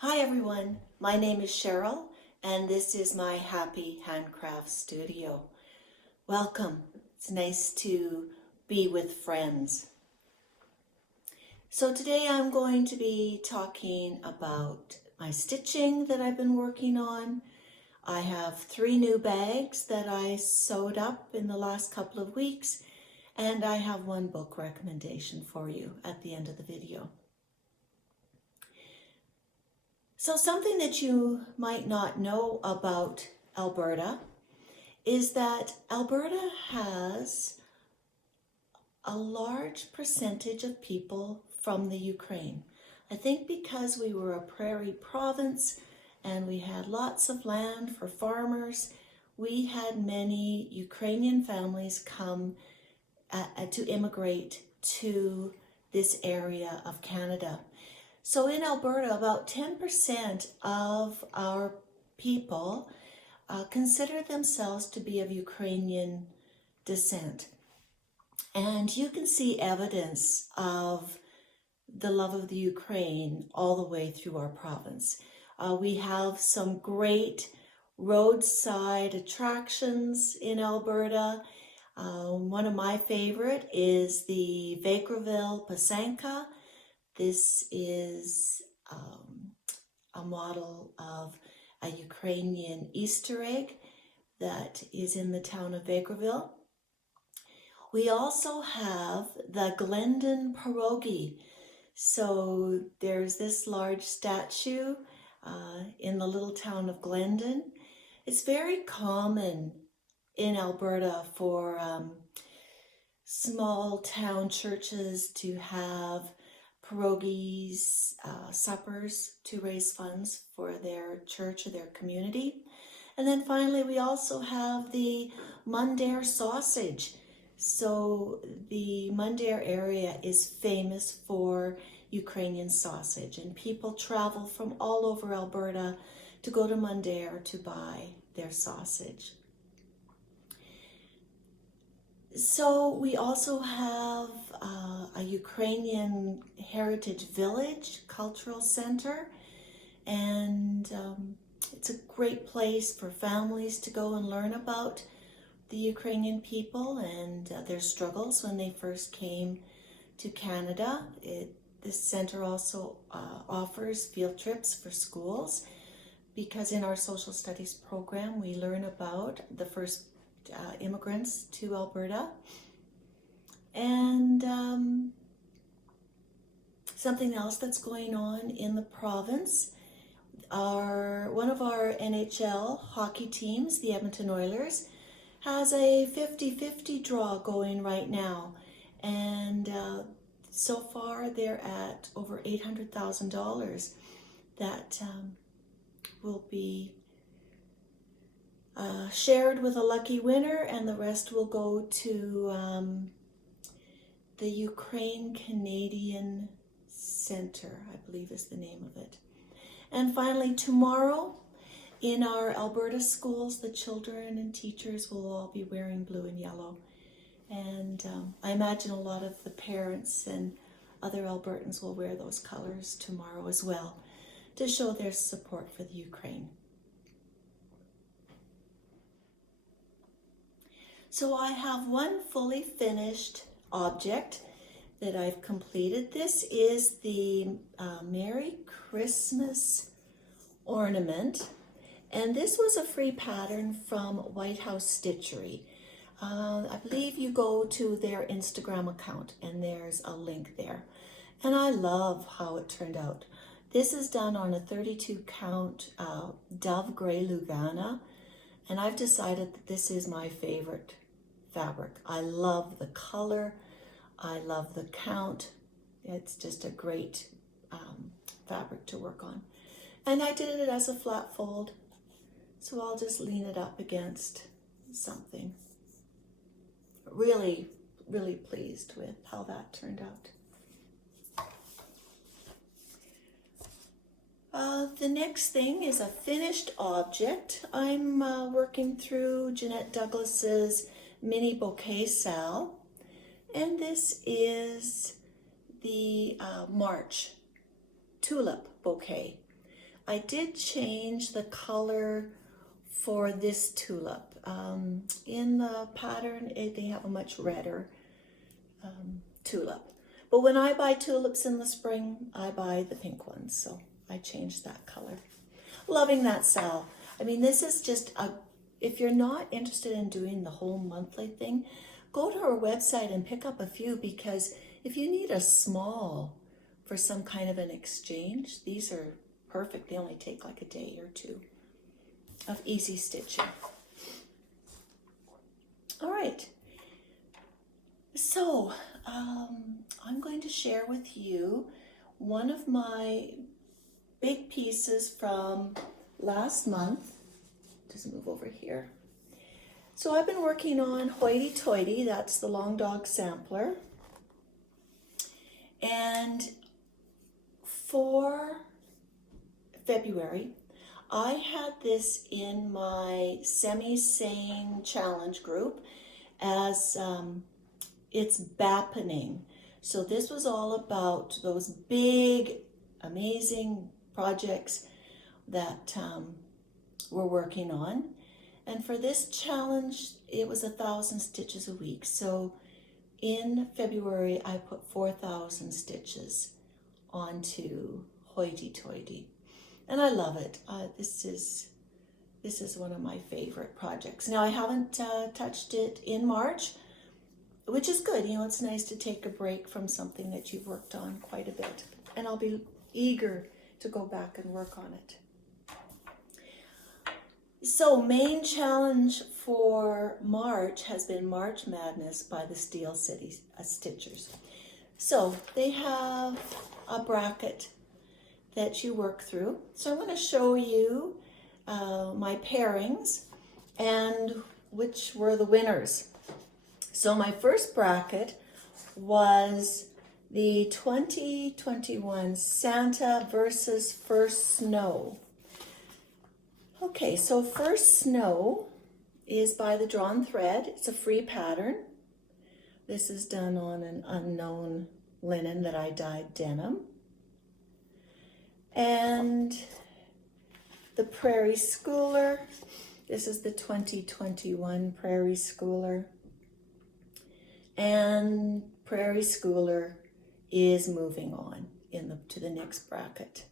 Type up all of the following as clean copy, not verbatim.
Hi everyone, my name is Cheryl and this is my Happy Handcraft Studio. Welcome, it's nice to be with friends. So today I'm going to be talking about my stitching that I've been working on. I have 3 new bags that I sewed up in the last couple of weeks, and I have 1 book recommendation for you at the end of the video. So something that you might not know about Alberta is that Alberta has a large percentage of people from the Ukraine. I think because we were a prairie province and we had lots of land for farmers, we had many Ukrainian families come to immigrate to this area of Canada. So in Alberta, about 10% of our people consider themselves to be of Ukrainian descent. And you can see evidence of the love of the Ukraine all the way through our province. We have some great roadside attractions in Alberta. One of my favorite is the Vegreville Pasanka. This is a model of a Ukrainian Easter egg that is in the town of Vegreville. We also have the Glendon Pierogi. So there's this large statue in the little town of Glendon. It's very common in Alberta for small town churches to have pierogies, suppers to raise funds for their church or their community. And then finally, we also have the Mundare sausage. So the Mundare area is famous for Ukrainian sausage, and people travel from all over Alberta to go to Mundare to buy their sausage. So we also have a Ukrainian heritage village, cultural center, and it's a great place for families to go and learn about the Ukrainian people and their struggles when they first came to Canada. This center also offers field trips for schools, because in our social studies program we learn about the first immigrants to Alberta. And something else that's going on in the province, one of our NHL hockey teams, the Edmonton Oilers, has a 50-50 draw going right now, and so far they're at over $800,000 that will be shared with a lucky winner, and the rest will go to the Ukraine-Canadian Center, I believe is the name of it. And finally, tomorrow in our Alberta schools, the children and teachers will all be wearing blue and yellow. And I imagine a lot of the parents and other Albertans will wear those colors tomorrow as well to show their support for the Ukraine. So I have 1 fully finished object that I've completed. This is the Merry Christmas Ornament, and this was a free pattern from House Stitchery. I believe you go to their Instagram account and there's a link there. And I love how it turned out. This is done on a 32 count Dove Grey Lugana, and I've decided that this is my favorite fabric. I love the color, I love the count. It's just a great fabric to work on. And I did it as a flat fold, so I'll just lean it up against something. Really, really pleased with how that turned out. The next thing is a finished object. I'm working through Jeanette Douglas's mini bouquet sal, and this is the March tulip bouquet. I did change the color for this tulip. In the pattern, they have a much redder tulip. But when I buy tulips in the spring, I buy the pink ones, so I changed that color. Loving that sal. I mean, this is just if you're not interested in doing the whole monthly thing, go to our website and pick up a few, because if you need a small for some kind of an exchange, these are perfect. They only take like a day or two of easy stitching. All right. So I'm going to share with you one of my big pieces from last month. Just move over here. So I've been working on Hoity Toity, that's the Long Dog Sampler. And for February, I had this in my semi-sane challenge group as it's bappening. So this was all about those big, amazing projects that we're working on. And for this challenge, it was 1,000 stitches a week. So in February, I put 4,000 stitches onto Hoity Toity. And I love it. This is one of my favorite projects. Now, I haven't touched it in March, which is good. You know, it's nice to take a break from something that you've worked on quite a bit. And I'll be eager to go back and work on it. So, main challenge for March has been March Madness by the Steel City Stitchers. So, they have a bracket that you work through. So I'm going to show you my pairings and which were the winners. So my first bracket was the 2021 Santa versus First Snow. Okay, so First Snow is by the Drawn Thread. It's a free pattern. This is done on an unknown linen that I dyed denim. And the Prairie Schooler, this is the 2021 Prairie Schooler. And Prairie Schooler is moving on to the next bracket.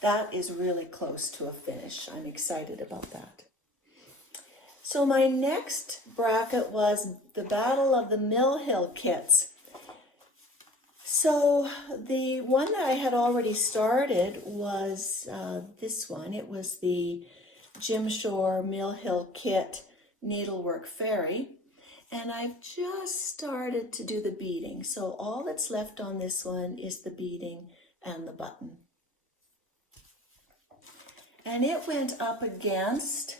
That is really close to a finish. I'm excited about that. So my next bracket was the Battle of the Mill Hill kits. So the one that I had already started was this one. It was the Jim Shore Mill Hill Kit Needlework Fairy. And I've just started to do the beading. So all that's left on this one is the beading and the button. And it went up against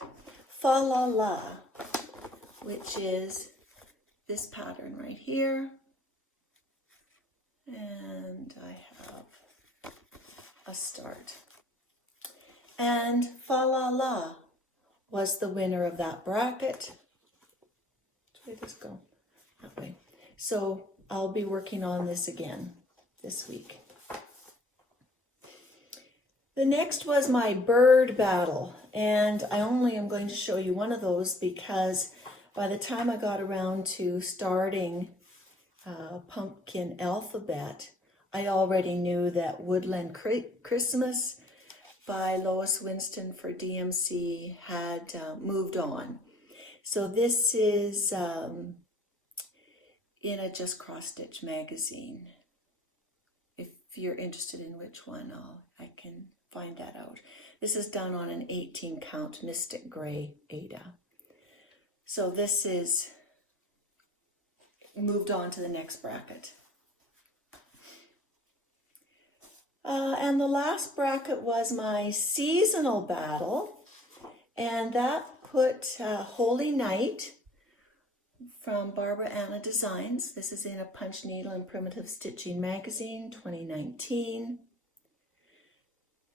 Fa La La, which is this pattern right here. And I have a start. And Fa La La was the winner of that bracket. Which way does it go? That way. So I'll be working on this again this week. The next was my bird battle, and I only am going to show you one of those because by the time I got around to starting Pumpkin Alphabet, I already knew that Woodland Christmas by Lois Winston for DMC had moved on. So this is in a Just Cross Stitch magazine. If you're interested in which one, I can find that out. This is done on an 18 count Mystic Gray Aida. So this is moved on to the next bracket. And the last bracket was my seasonal battle, and that put Holy Night from Barbara Anna Designs. This is in a Punch Needle and Primitive Stitching magazine, 2019.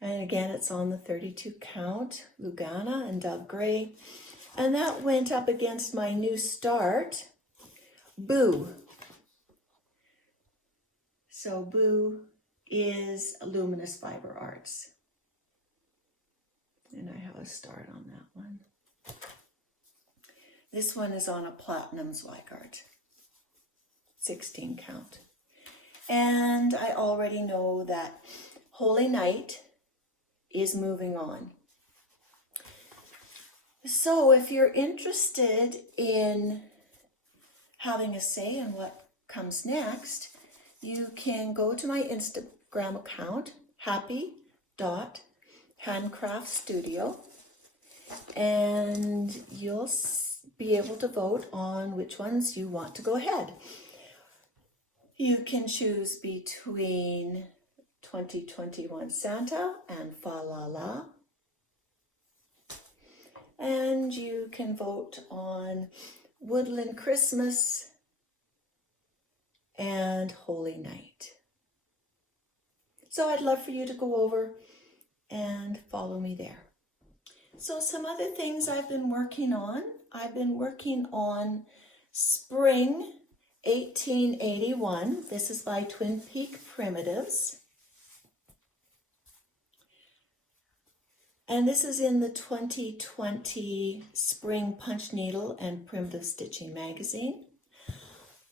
And again, it's on the 32 count, Lugana and Dove Grey. And that went up against my new start, Boo. So Boo is Luminous Fiber Arts. And I have a start on that one. This one is on a platinum Zweigart, 16 count. And I already know that Holy Night is moving on. So if you're interested in having a say in what comes next, you can go to my Instagram account, happy.handcraftstudio, and you'll be able to vote on which ones you want to go ahead. You can choose between 2021 Santa and Fa La La. And you can vote on Woodland Christmas and Holy Night. So I'd love for you to go over and follow me there. So some other things I've been working on. I've been working on Spring 1881. This is by Twin Peak Primitives. And this is in the 2020 Spring Punch Needle and Primitive Stitching magazine.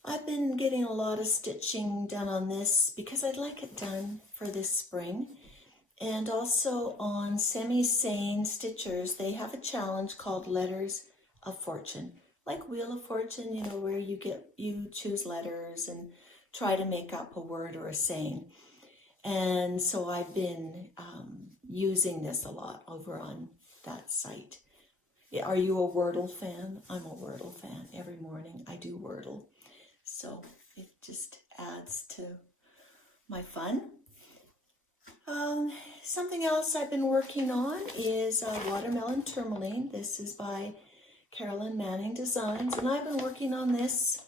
I've been getting a lot of stitching done on this because I'd like it done for this spring. And also on Semi-Sane Stitchers, they have a challenge called Letters of Fortune. Like Wheel of Fortune, you know, where you choose letters and try to make up a word or a saying. And so I've been using this a lot over on that site. Yeah, are you a Wordle fan? I'm a Wordle fan. Every morning I do Wordle. So it just adds to my fun. Something else I've been working on is Watermelon Tourmaline. This is by Carolyn Manning Designs, and I've been working on this.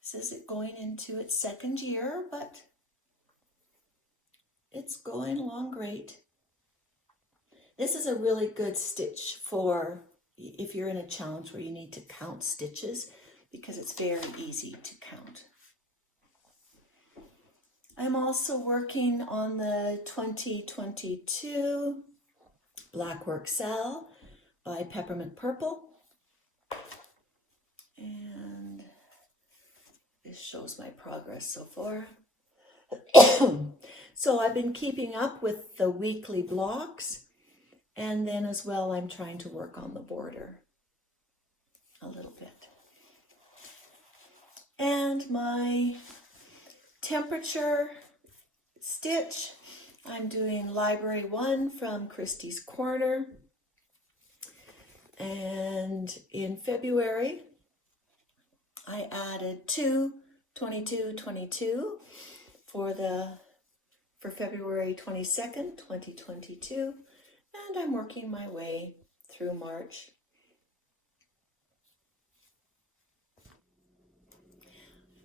This is it going into its second year, but it's going along great. This is a really good stitch for if you're in a challenge where you need to count stitches, because it's very easy to count. I'm also working on the 2022 Blackwork Sal by Peppermint Purple. And this shows my progress so far. So I've been keeping up with the weekly blocks, and then as well I'm trying to work on the border a little bit. And my temperature stitch, I'm doing Library 1 from Christie's Corner. And in February, I added 2/22/22 for February 22nd, 2022. And I'm working my way through March.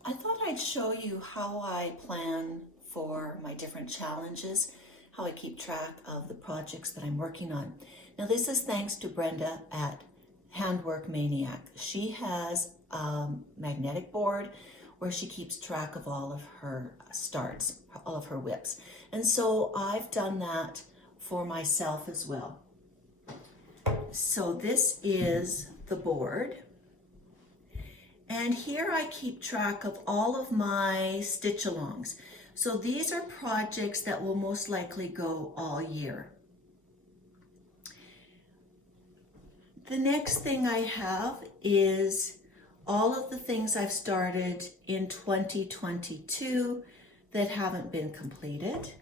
I thought I'd show you how I plan for my different challenges, how I keep track of the projects that I'm working on. Now this is thanks to Brenda at Handwork Maniac. She has a magnetic board where she keeps track of all of her starts, all of her whips. And so I've done that for myself as well. So this is the board. And here I keep track of all of my stitch-alongs. So these are projects that will most likely go all year. The next thing I have is all of the things I've started in 2022 that haven't been completed.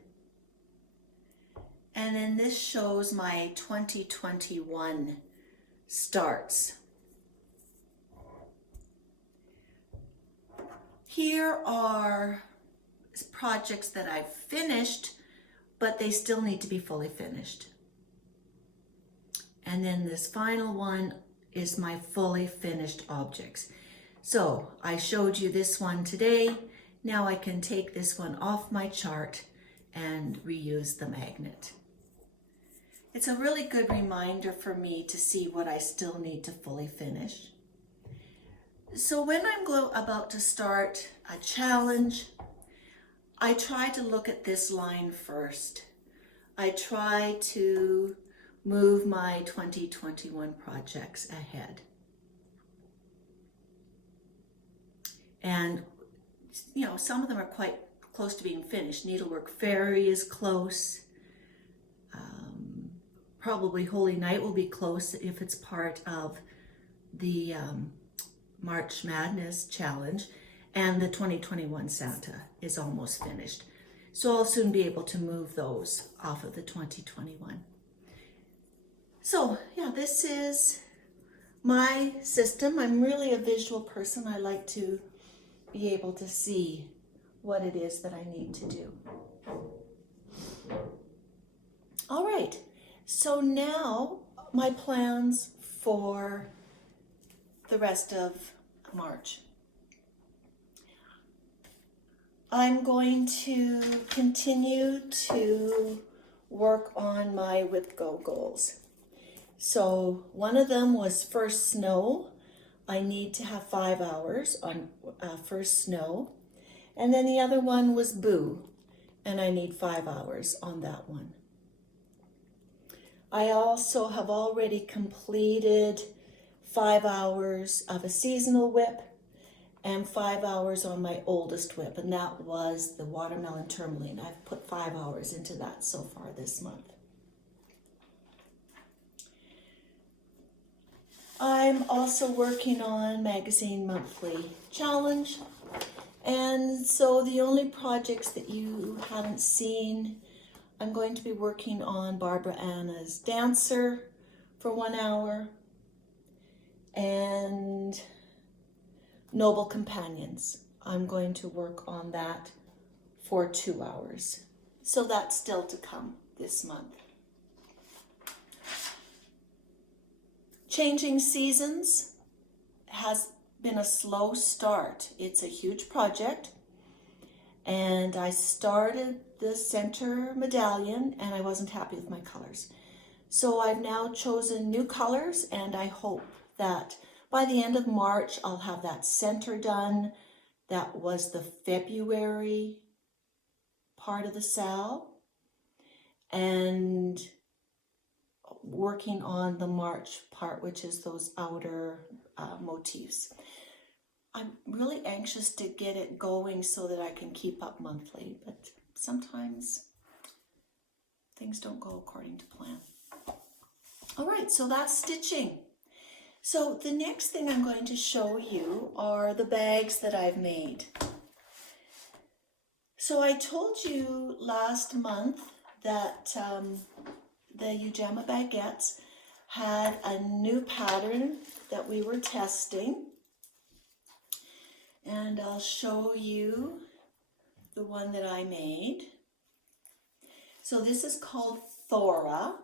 And then this shows my 2021 starts. Here are projects that I've finished, but they still need to be fully finished. And then this final one is my fully finished objects. So I showed you this one today. Now I can take this one off my chart and reuse the magnet. It's a really good reminder for me to see what I still need to fully finish. So when I'm about to start a challenge, I try to look at this line first. I try to move my 2021 projects ahead. And, you know, some of them are quite close to being finished. Needlework Fairy is close. Probably Holy Night will be close if it's part of the March Madness Challenge. And the 2021 Santa is almost finished. So I'll soon be able to move those off of the 2021. So yeah, this is my system. I'm really a visual person. I like to be able to see what it is that I need to do. All right, so now my plans for the rest of March. I'm going to continue to work on my With Go goals. So one of them was first snow. I need to have 5 hours on first snow. And then the other one was Boo, and I need 5 hours on that one. I also have already completed 5 hours of a seasonal whip and 5 hours on my oldest whip, and that was the watermelon tourmaline. I've put 5 hours into that so far this month. I'm also working on Magazine Monthly Challenge, and so the only projects that you haven't seen, I'm going to be working on Barbara Anna's Dancer for 1 hour, and Noble Companions. I'm going to work on that for 2 hours. So that's still to come this month. Changing Seasons has been a slow start. It's a huge project, and I started the center medallion and I wasn't happy with my colors. So I've now chosen new colors, and I hope that by the end of March, I'll have that center done. That was the February part of the sal. And working on the March part, which is those outer motifs. I'm really anxious to get it going so that I can keep up monthly, but sometimes things don't go according to plan. All right, so that's stitching. So the next thing I'm going to show you are the bags that I've made. So I told you last month that the Ujama baguettes had a new pattern that we were testing. And I'll show you the one that I made. So this is called Thora.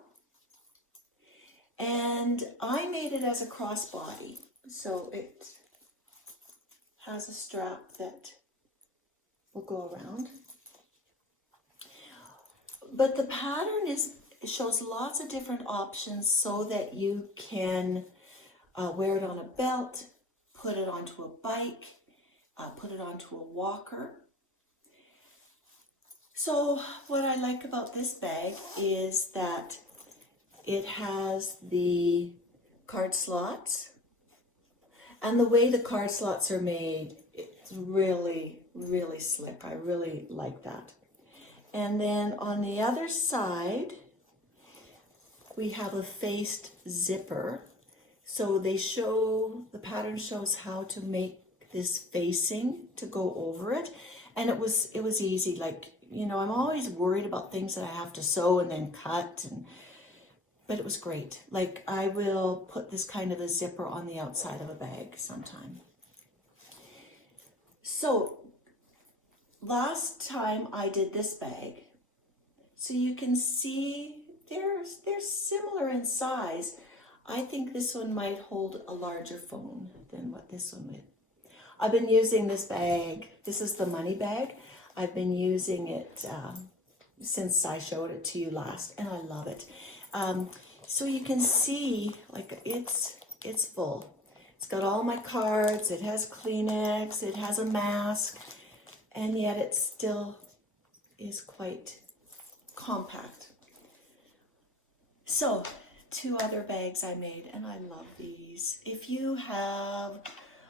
And I made it as a crossbody, so it has a strap that will go around. But the pattern shows lots of different options so that you can wear it on a belt, put it onto a bike, put it onto a walker. So what I like about this bag is that it has the card slots, and the way the card slots are made, it's really, really slick. I really like that. And then on the other side, we have a faced zipper. So the pattern shows how to make this facing to go over it. And it was easy. Like, you know, I'm always worried about things that I have to sew and then cut, but it was great. Like, I will put this kind of a zipper on the outside of a bag sometime. So last time I did this bag, so you can see they're similar in size. I think this one might hold a larger phone than what this one would. I've been using this bag. This is the money bag. I've been using it since I showed it to you last, and I love it. So you can see, like, it's full. It's got all my cards, it has Kleenex, it has a mask, and yet it's still is quite compact. So 2 other bags I made, and I love these. If you have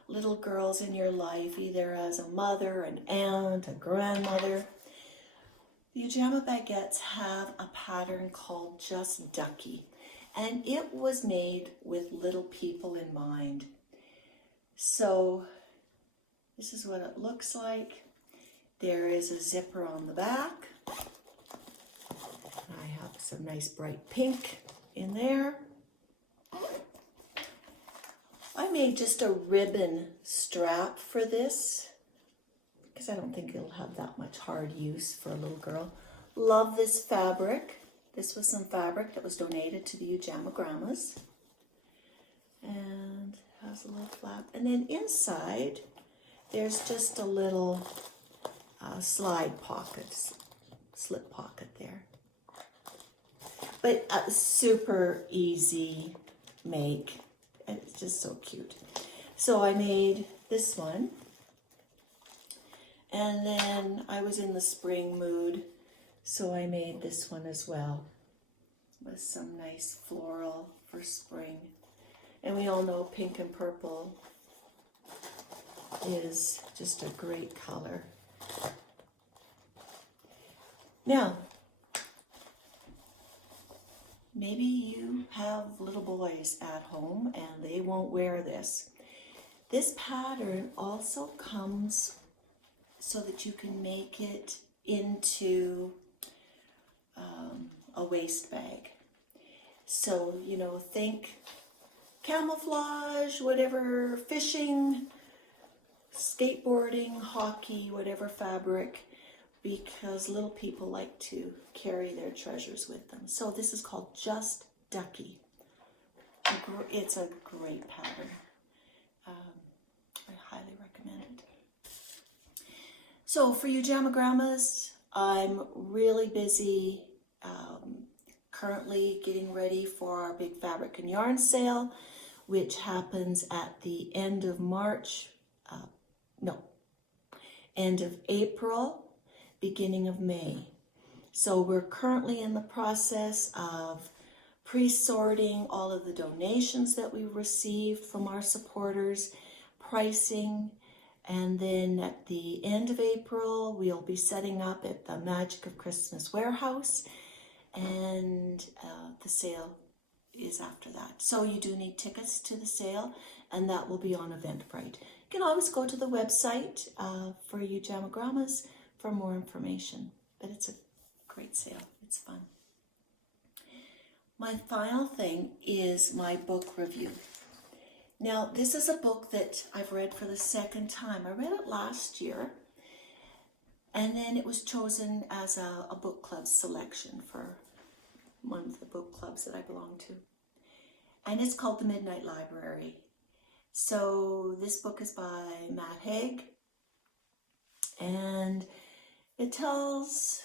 little girls in your life, either as a mother, an aunt, a grandmother, the Ujama baguettes have a pattern called Just Ducky, and it was made with little people in mind. So this is what it looks like. There is a zipper on the back. I have some nice bright pink in there. I made just a ribbon strap for this because I don't think it'll have that much hard use for a little girl. Love this fabric. This was some fabric that was donated to the Ujama Grandmas. And has a little flap. And then inside, there's just a little slide pocket, slip pocket there. But super easy make, and it's just so cute. So I made this one, and then I was in the spring mood, so I made this one as well, with some nice floral for spring. And we all know pink and purple is just a great color. Now, maybe you have little boys at home and they won't wear this. This pattern also comes so that you can make it into a waist bag. So, you know, think camouflage, whatever, fishing, skateboarding, hockey, whatever fabric, because little people like to carry their treasures with them. So this is called Just Ducky. It's a great pattern. I highly recommend it. So for you Ujama Grandmas, I'm really busy currently getting ready for our big fabric and yarn sale, which happens at the end of March, end of April, beginning of May. So we're currently in the process of pre-sorting all of the donations that we received from our supporters, pricing, and then at the end of April, we'll be setting up at the Magic of Christmas warehouse, and the sale is after that. So you do need tickets to the sale, and that will be on Eventbrite. You can always go to the website for Ujama Grandmas for more information, but it's a great sale. It's fun. My final thing is my book review. Now, this is a book that I've read for the second time. I read it last year, and then it was chosen as a book club selection for one of the book clubs that I belong to. And it's called The Midnight Library. So this book is by Matt Haig, and it tells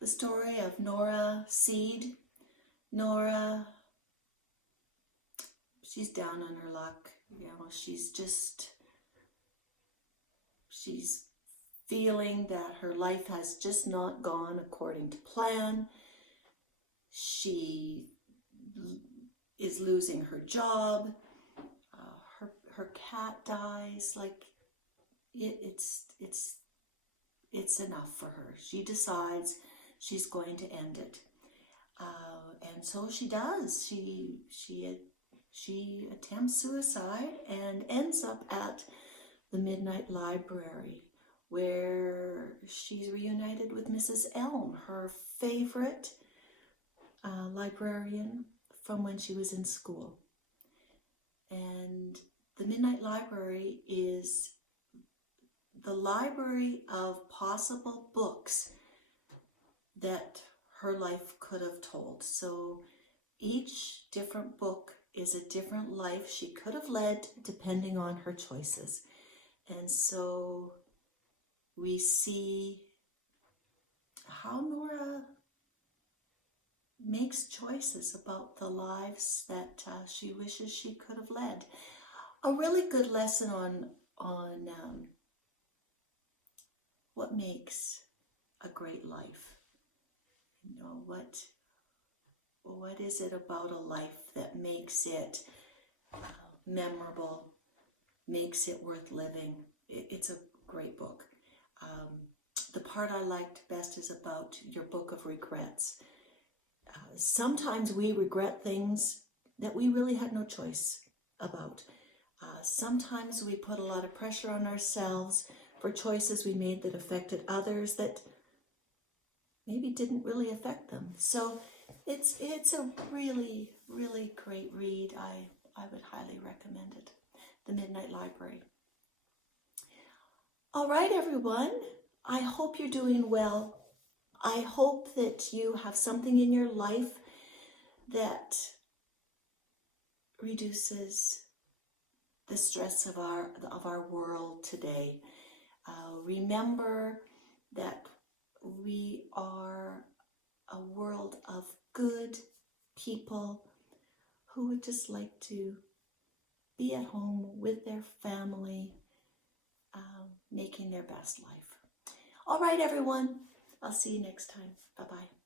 the story of Nora Seed. Nora, she's down on her luck. You know, she's feeling that her life has just not gone according to plan. She is losing her job. Her cat dies. Like it's enough for her. She decides she's going to end it, and so she does. She attempts suicide and ends up at the Midnight Library, where she's reunited with Mrs. Elm, her favorite librarian from when she was in school. And the Midnight Library is the library of possible books that her life could have told. So each different book is a different life she could have led depending on her choices. And so we see how Nora makes choices about the lives that she wishes she could have led. A really good lesson on what makes a great life? You know, what is it about a life that makes it memorable, makes it worth living? It's a great book. The part I liked best is about your book of regrets. Sometimes we regret things that we really had no choice about. Sometimes we put a lot of pressure on ourselves for choices we made that affected others that maybe didn't really affect them. So it's a really, really great read. I would highly recommend it. The Midnight Library. All right, everyone. I hope you're doing well. I hope that you have something in your life that reduces the stress of our world today. Remember that we are a world of good people who would just like to be at home with their family, making their best life. All right, everyone. I'll see you next time. Bye-bye.